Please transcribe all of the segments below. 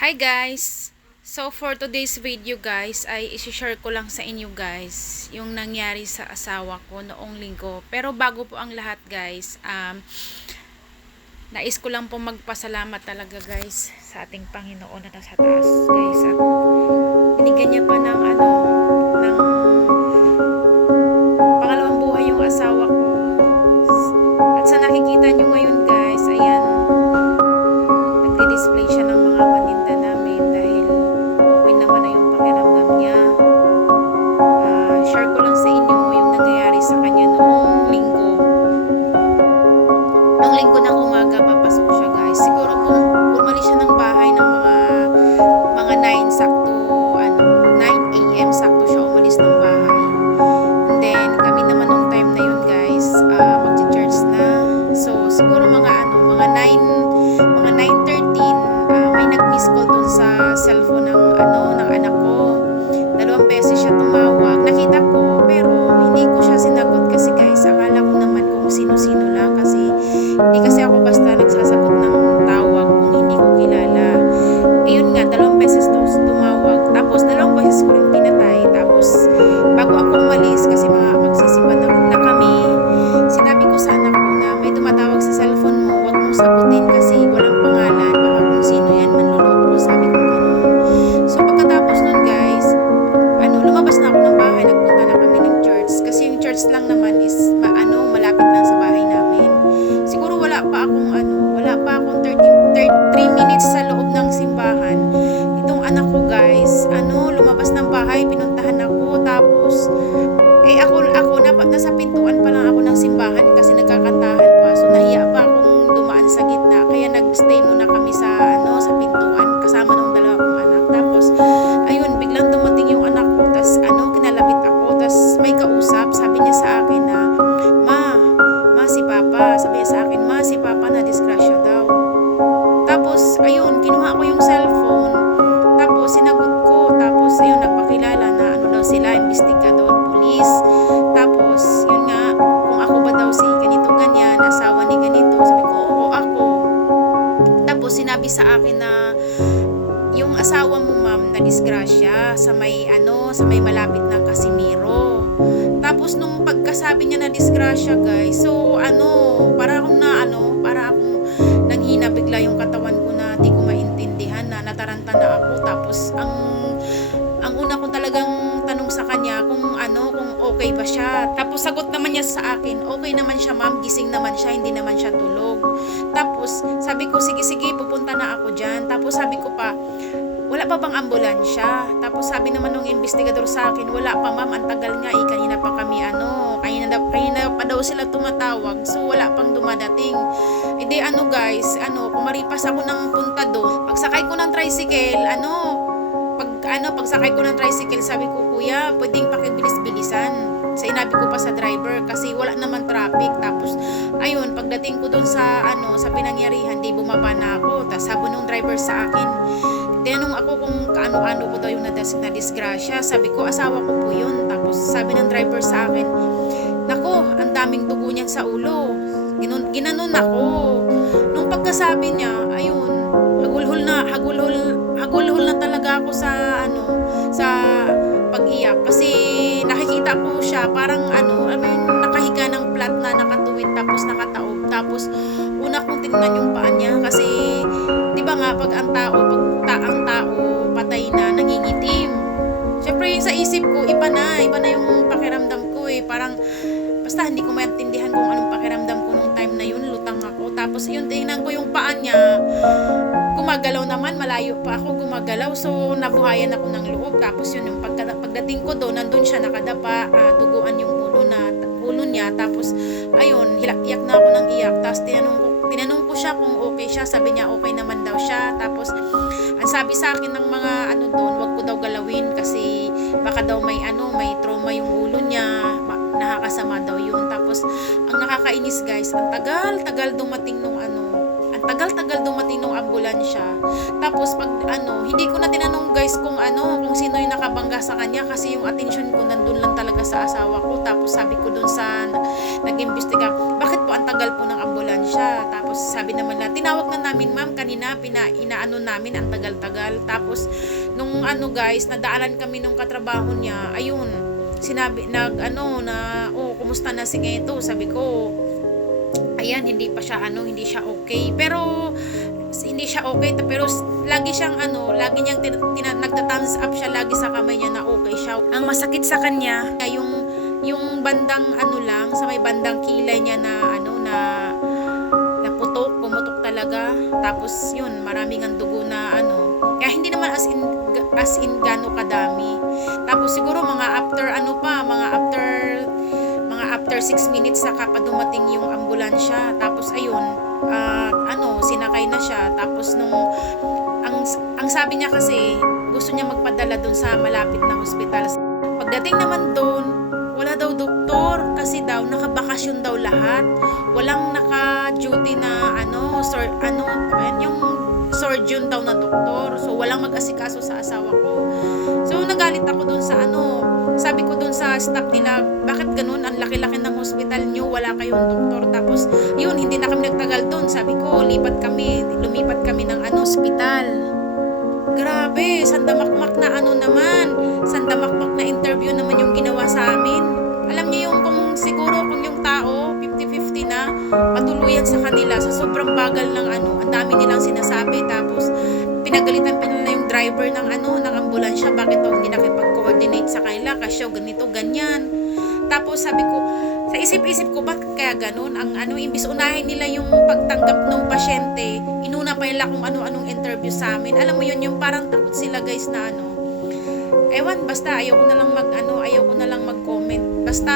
Hi guys! So for today's video guys ay isi-share ko lang sa inyo guys yung nangyari sa asawa ko noong linggo. Pero bago po ang lahat guys, um, nais ko lang po magpasalamat talaga guys sa ating Panginoon na nasa taas guys. At binigyan niya pa ng niya na disgrasya guys. So ano para akong na ano para akong nanghina bigla yung katawan ko na di ko maintindihan na nataranta na ako. Tapos ang ang una ko talagang tanong sa kanya kung ano kung okay ba siya. Tapos sagot naman niya sa akin okay naman siya ma'am. Gising naman siya. Hindi naman siya tulog. Tapos sabi ko sige sige. Pupunta na ako dyan tapos sabi ko pa wala pa bang ambulansya? Tapos sabi naman ng investigador sa akin, wala pa ma'am, ang tagal nga eh, kanina pa kami ano, kanina, kanina pa daw sila tumatawag, so wala pang dumadating. E di ano guys, ano, kumaripas ako ng punta doon, pagsakay ko ng tricycle, ano, pag ano, pagsakay ko ng tricycle, sabi ko, kuya, pwedeng pakibilis-bilisan. Sa inabi ko pa sa driver kasi wala naman traffic. Tapos, ayun, pagdating ko doon sa, ano, sa pinangyarihan, di bumaba na ako. Tapos, sabi nung driver sa akin, tinanong ako kung kaano-ano ko daw yung nadas na disgrasya. Sabi ko, asawa ko po yun. Tapos, sabi ng driver sa akin, Nako, ang daming dugo niyan sa ulo. Ginon, ginanon ako. Nung pagkasabi niya, ayun, hagulhol na, hagulhol, hagulhol na talaga ako sa, ano, sa pag-iyak. Kasi nakikita ko siya, parang ano, mo yun, nakahiga ng flat na nakatuwid tapos nakataob. Tapos, una kong tingnan yung paa niya kasi, di ba nga, pag ang tao, basta hindi ko maintindihan kung anong pakiramdam ko nung time na yun, lutang ako. Tapos, yun, tingnan ko yung paa niya, gumagalaw naman, malayo pa ako gumagalaw. So, nabuhayan ako ng loob. Tapos, yun, yung pagka, pagdating ko doon, nandun siya nakadapa, ah, duguan yung ulo na, ulo niya. Tapos, ayun, iyak na ako ng iyak. Tapos, tinanong ko, tinanong ko siya kung okay siya. Sabi niya, okay naman daw siya. Tapos, ang sabi sa akin ng mga ano doon, wag ko daw galawin kasi baka daw may ano, may trauma yung ulo niya, nakakasama daw yun. Tapos, ang nakakainis guys, ang tagal-tagal dumating nung ano, ang tagal-tagal dumating nung ambulansya. Tapos pag ano, hindi ko na tinanong guys kung ano, kung sino yung nakabangga sa kanya kasi yung attention ko nandun lang talaga sa asawa ko. Tapos sabi ko dun sa nag-imbestiga, bakit po ang tagal po ng ambulansya? Tapos sabi naman na, tinawag na namin ma'am kanina, pina, inaano namin ang tagal-tagal. Tapos nung ano guys, nadaanan kami nung katrabaho niya, ayun, sinabi, nag ano na, oh, kumusta na si Ngeto? Sabi ko, ayan, hindi pa siya ano, hindi siya okay. Pero hindi siya okay pero lagi siyang ano, lagi niyang nagta-thumbs up siya lagi sa kamay niya na okay siya. Ang masakit sa kanya, yung yung bandang ano lang, sa may bandang kilay niya na ano na naputok, pumutok talaga. Tapos yun, maraming ang dugo na ano. Kaya hindi naman as in as in gano kadami. Tapos siguro mga after ano pa, mga after mga after 6 minutes saka pa dumating yung ambulansya. Tapos ayun, ah, ano, sinakay na siya. Tapos nung ang ang sabi niya kasi gusto niya magpadala doon sa malapit na hospital. Pagdating naman doon, wala daw doktor kasi daw nakabakasyon daw lahat. Walang naka-duty na ano, sir, ano, na doktor. So walang mag-asikaso sa asawa ko. So nagalit ako doon sa ano, sabi ko doon sa staff nila, bakit ganun? Ang laki-laki ng hospital nyo, wala kayong doktor. Tapos, yun, hindi na kami nagtagal doon. Sabi ko, lipat kami, lumipat kami ng ano, hospital. Grabe, sandamakmak na ano naman, sandamakmak na interview naman yung ginawa sa amin. Alam niyo yung kung siguro kung yung tao, 50-50 na, patuluyan sa kanila sa sobrang bagal ng ano, ang dami nilang sinasabi. Tapos, pinagalitan pa nila yung driver ng ano, ng ambulansya, bakit daw hindi nakipag-coordinate sa kanila, kasi ganito, ganyan. Tapos sabi ko, sa isip-isip ko, bakit kaya ganun? Ang ano, imbis unahin nila yung pagtanggap ng pasyente, inuna pa nila kung ano-anong interview sa amin. Alam mo yun, yung parang takot sila guys na ano. Ewan, basta ayaw ko na lang mag ano, ayaw ko na lang mag-comment. Basta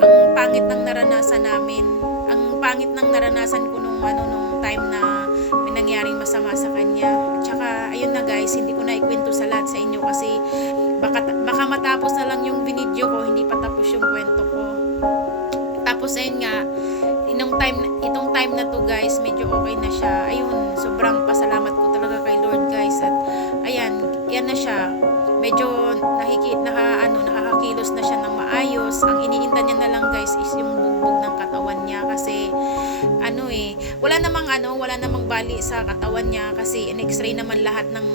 ang pangit ng naranasan namin. Ang pangit ng naranasan ko nung ano nung time na nangyaring masama sa kanya. At saka ayun na guys, hindi ko na ikwento sa lahat sa inyo kasi baka, baka matapos na lang yung binidyo ko, hindi pa tapos yung kwento ko. Tapos ayun nga, inong time, itong time na to guys, medyo okay na siya. Ayun, sobrang pasalamat ko talaga kay Lord guys. At ayan, yan na siya. Medyo nakikit, naka, ano, nakakakilos na siya ng maayos. Ang iniinda niya na lang guys is yung bugbog ng katawan kasi ano eh, wala namang ano, wala namang bali sa katawan niya kasi in-x-ray naman lahat ng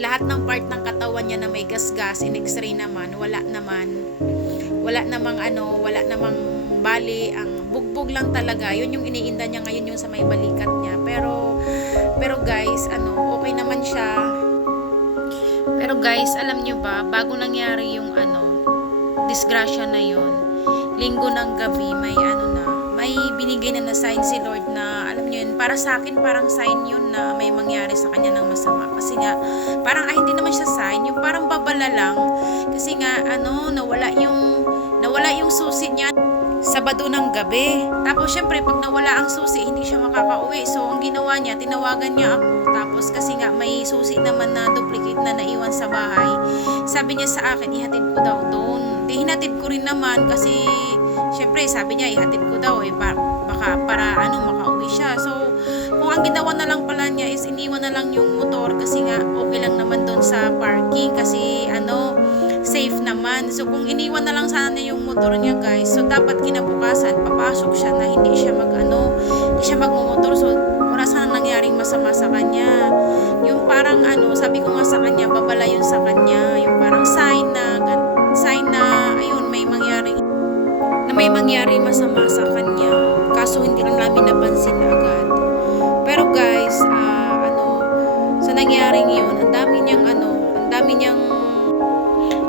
lahat ng part ng katawan niya na may gas-gas, in-x-ray naman, wala naman. Wala namang ano, wala namang bali, ang bugbog lang talaga. Yun yung iniinda niya ngayon yung sa may balikat niya. Pero pero guys, ano, okay naman siya. Pero guys, alam nyo ba, bago nangyari yung ano, disgrasya na yun, linggo ng gabi, may ano na, may binigay na na sign si Lord na, alam nyo yun, para sa akin, parang sign yun na may mangyari sa kanya ng masama. Kasi nga, parang, ay, hindi naman siya sign, yung parang babala lang. Kasi nga, ano, nawala yung, nawala yung susi niya. Sabado ng gabi. Tapos, syempre, pag nawala ang susi, hindi siya makakauwi. So, ang ginawa niya, tinawagan niya ako. Tapos, kasi nga, may susi naman na duplicate na naiwan sa bahay. Sabi niya sa akin, ihatid ko daw doon. Di, hinatid ko rin naman kasi, syempre, sabi niya, ihatid ko daw. Eh, pa, baka para, ano, makauwi siya. So, kung ang ginawa na lang pala niya is iniwan na lang yung motor kasi nga, okay lang naman doon sa parking. Kasi, ano, safe naman. So, kung iniwan na lang sana niya yung motor niya, guys, so dapat kinabukasan, papasok siya na hindi siya mag, ano, hindi siya magmumotor. So, wala sana nangyaring masama sa kanya. Yung parang, ano, sabi ko nga sa kanya, babala yun sa kanya. Yung parang sign na, na may mangyari masama sa kanya. Kaso, hindi lang namin napansin agad. Pero, guys, ah, ano, sa nangyaring yun, ang dami niyang, ano, ang dami niyang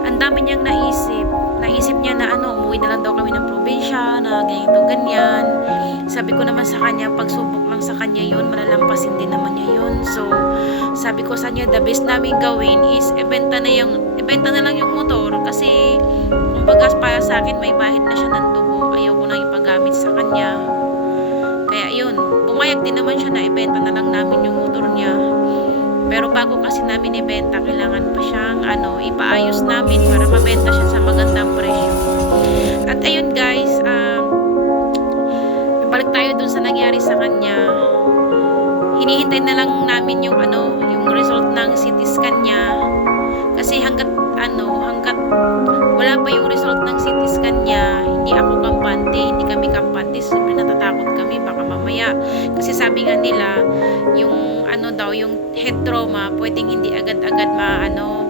ang dami niyang naisip. Naisip niya na ano, umuwi na lang daw kami ng probinsya, na ganito, ganyan. Sabi ko naman sa kanya, pagsubok lang sa kanya yun, malalampasin din naman niya yun. So, sabi ko sa niya, the best namin gawin is, ibenta na yung, ibenta na lang yung motor kasi, kumbaga para sa akin, may bahid na siya ng dugo. Ayaw ko nang ipagamit sa kanya. Kaya yun, pumayag din naman siya na ibenta na lang namin yung motor niya. Pero bago kasi namin ibenta, kailangan pa siyang ano, ipaayos namin para mabenta siya sa magandang presyo. At ayun guys, nangyari sa kanya. hinihintay na lang namin yung ano, yung result ng CT scan niya. Kasi hanggat ano, hanggat wala pa yung result ng CT scan niya, hindi ako kampante, hindi kami kampante. Siyempre natatakot kami baka mamaya. Kasi sabi nga nila, yung ano daw, yung head trauma, pwedeng hindi agad-agad ma ano,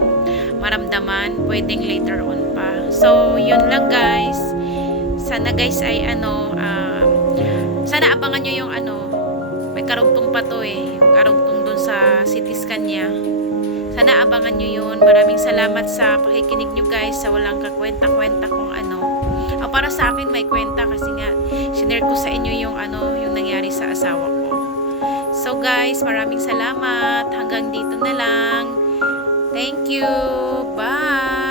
maramdaman, pwedeng later on pa. So, yun lang guys. Sana guys ay ano, ah, sana abangan nyo yung ano, may karugtong pa to eh, karugtong dun sa CT scan niya. Sana abangan nyo yun. Maraming salamat sa pakikinig nyo guys, sa walang kakwenta-kwenta kung ano. Ah, para sa akin may kwenta kasi nga, sinare ko sa inyo yung ano, yung nangyari sa asawa ko. So guys, maraming salamat. Hanggang dito na lang. Thank you. Bye.